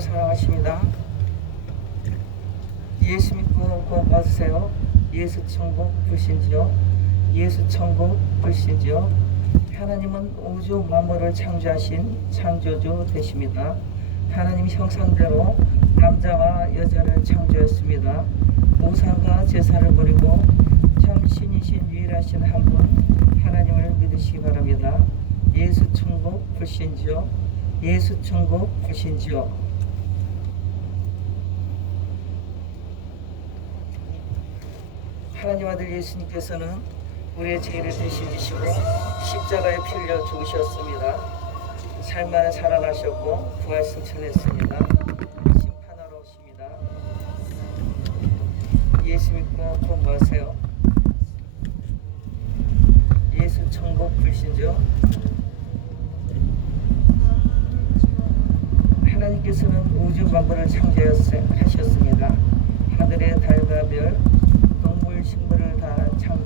사랑하십니다. 예수 믿고 구원 받으세요. 예수 천국 불신지요. 예수 천국 불신지요. 하나님은 우주 만물을 창조하신 창조주 되십니다. 하나님 형상대로 남자와 여자를 창조했습니다. 우상과 제사를 버리고 참 신이신 유일하신 한 분 하나님을 믿으시기 바랍니다. 예수 천국 불신지요. 예수 천국 불신지요. 하나님 아들 예수님께서는 우리의 죄를 대신 지시고 십자가에 피 흘려 죽으셨습니다. 살만에 살아나셨고 부활 승천했습니다. 심판하러 오십니다. 예수 믿고 공부하세요. 예수 천국 불신죠. 하나님께서는 우주 만물을 창조하셨습니다. 하늘의 달과 별,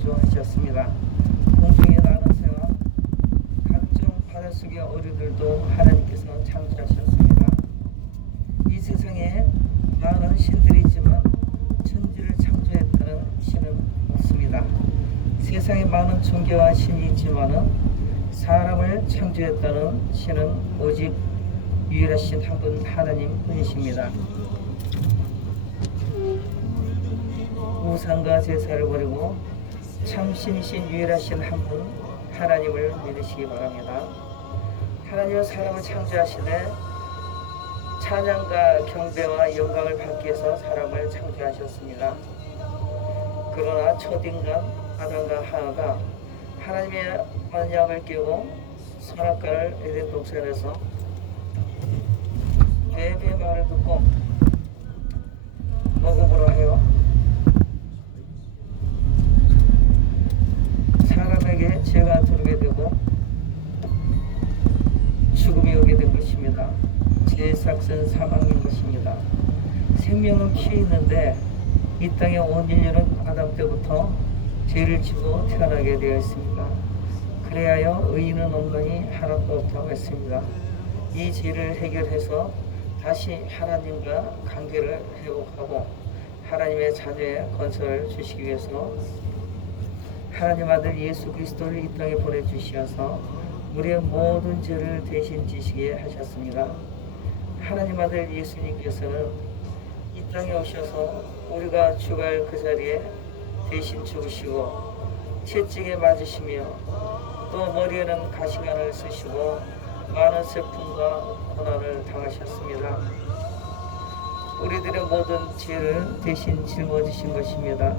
다 창조하셨습니다. 공중에 나는 새와 각종 바닷속의 어류들도 하나님께서 창조하셨습니다. 이 세상에 많은 신들이 있지만 천지를 창조했다는 신은 없습니다. 세상에 많은 종교와 신이 있지만은 사람을 창조했다는 신은 오직 유일하신 한 분 하나님 분이십니다. 우상과 제사를 버리고 참신이신 유일하신 한 분 하나님을 믿으시기 바랍니다. 하나님은 사람을 창조하시되 찬양과 경배와 영광을 받기 위해서 사람을 창조하셨습니다. 그러나 첫인간 아담과 하와가 하나님의 언약을 깨고 선악과를 에덴 동산에서 뱀의 말을 듣고 먹음으로 하여 죄가 들게 되고 죽음이 오게 된 것입니다. 삭은 사망인 것입니다. 생명은 피에 있는데 이 땅에 온 인류는 아담 때부터 죄를 지고 태어나게 되어 있습니다. 그래야여 의인은 없느니 하나도 없다고 했습니다. 이 죄를 해결해서 다시 하나님과 관계를 회복하고 하나님의 자녀의 건설을 주시기 위해서 하나님 아들 예수 그리스도를 이 땅에 보내주시어서 우리의 모든 죄를 대신 지시게 하셨습니다. 하나님 아들 예수님께서는 이 땅에 오셔서 우리가 죽을 그 자리에 대신 죽으시고 채찍에 맞으시며 또 머리에는 가시관을 쓰시고 많은 슬픔과 고난을 당하셨습니다. 우리들의 모든 죄를 대신 짊어지신 것입니다.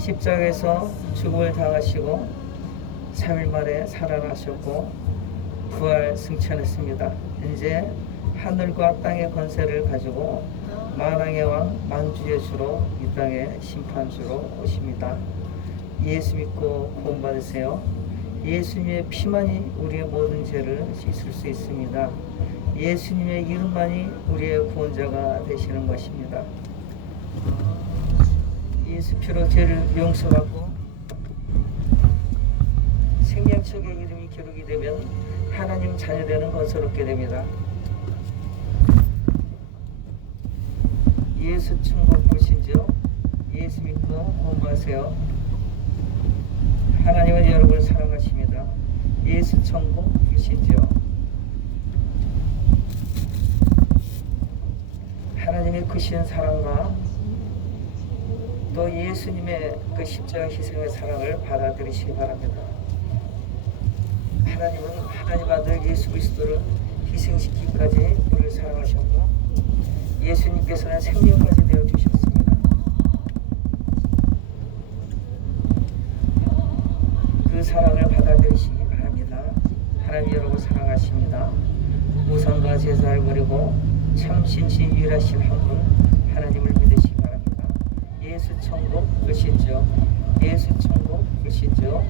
십자가에서 죽음을 당하시고 3일 만에 살아나셨고 부활 승천했습니다. 이제 하늘과 땅의 권세를 가지고 만왕의 왕 만주의 주로 이 땅의 심판주로 오십니다. 예수 믿고 구원 받으세요. 예수님의 피만이 우리의 모든 죄를 씻을 수 있습니다. 예수님의 이름만이 우리의 구원자가 되시는 것입니다. 예수 피로 죄를 용서받고 생명책의 이름이 기록이 되면 하나님 자녀되는 얻게 됩니다. 예수 천국 보신지요? 예수 믿고 공부하세요. 하나님은 여러분을 사랑하십니다. 예수 천국 보신지요? 하나님의 크신 사랑과 또 예수님의 그 십자가 희생의 사랑을 받아들이시기 바랍니다. 하나님은 하나님 아들 예수 그리스도를 희생시키기까지 우리를 사랑하셨고 예수님께서는 생명까지 내어 주셨습니다. 그 사랑을 받아들이시기 바랍니다. 하나님 여러분 사랑하십니다. 우상과 제사를 버리고 참 신신 유일하신 한 분 하나님을 바랍니다. 예수 천국 끝이죠. 예수 천국 끝이죠.